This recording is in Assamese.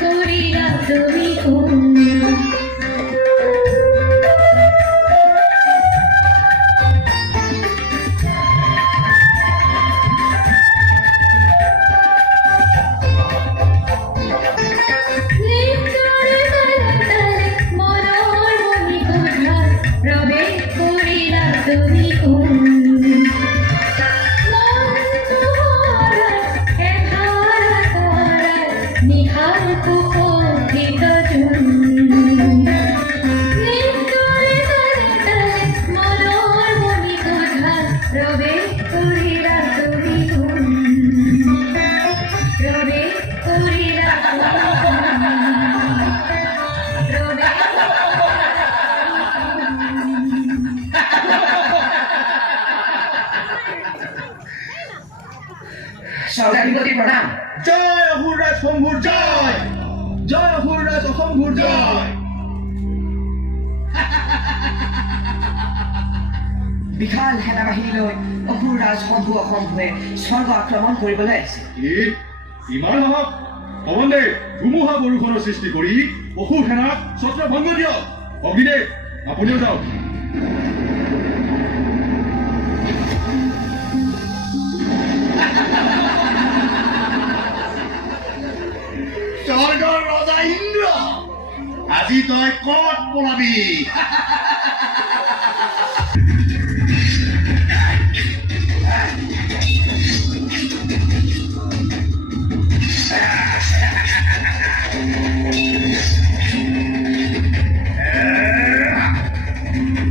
কৰিলা তুমি কোন সৰ্দাধিপতি প্ৰণাম। জয় অসুৰৰাজ শম্ভুৰ জয়, জয় অসুৰৰাজ অসম্ভুৰ জয়। বিশাল সেনাবাহিনী লৈ অসুৰৰাজ শম্ভু অসম্ভুৱে স্বৰ্গ আক্ৰমণ কৰিবলৈ আহিছে। ইমান সাহস! পৱনদেৱ ধুমুহা বৰষুণৰ সৃষ্টি কৰি অসুৰ সেনাক ছত্ৰভংগ দিয়ক। অগ্নিদেৱ আপুনিও যাওক। স্বৰ্গৰ ৰজা ইন্দ্ৰ, আজি তই কত পলাবি?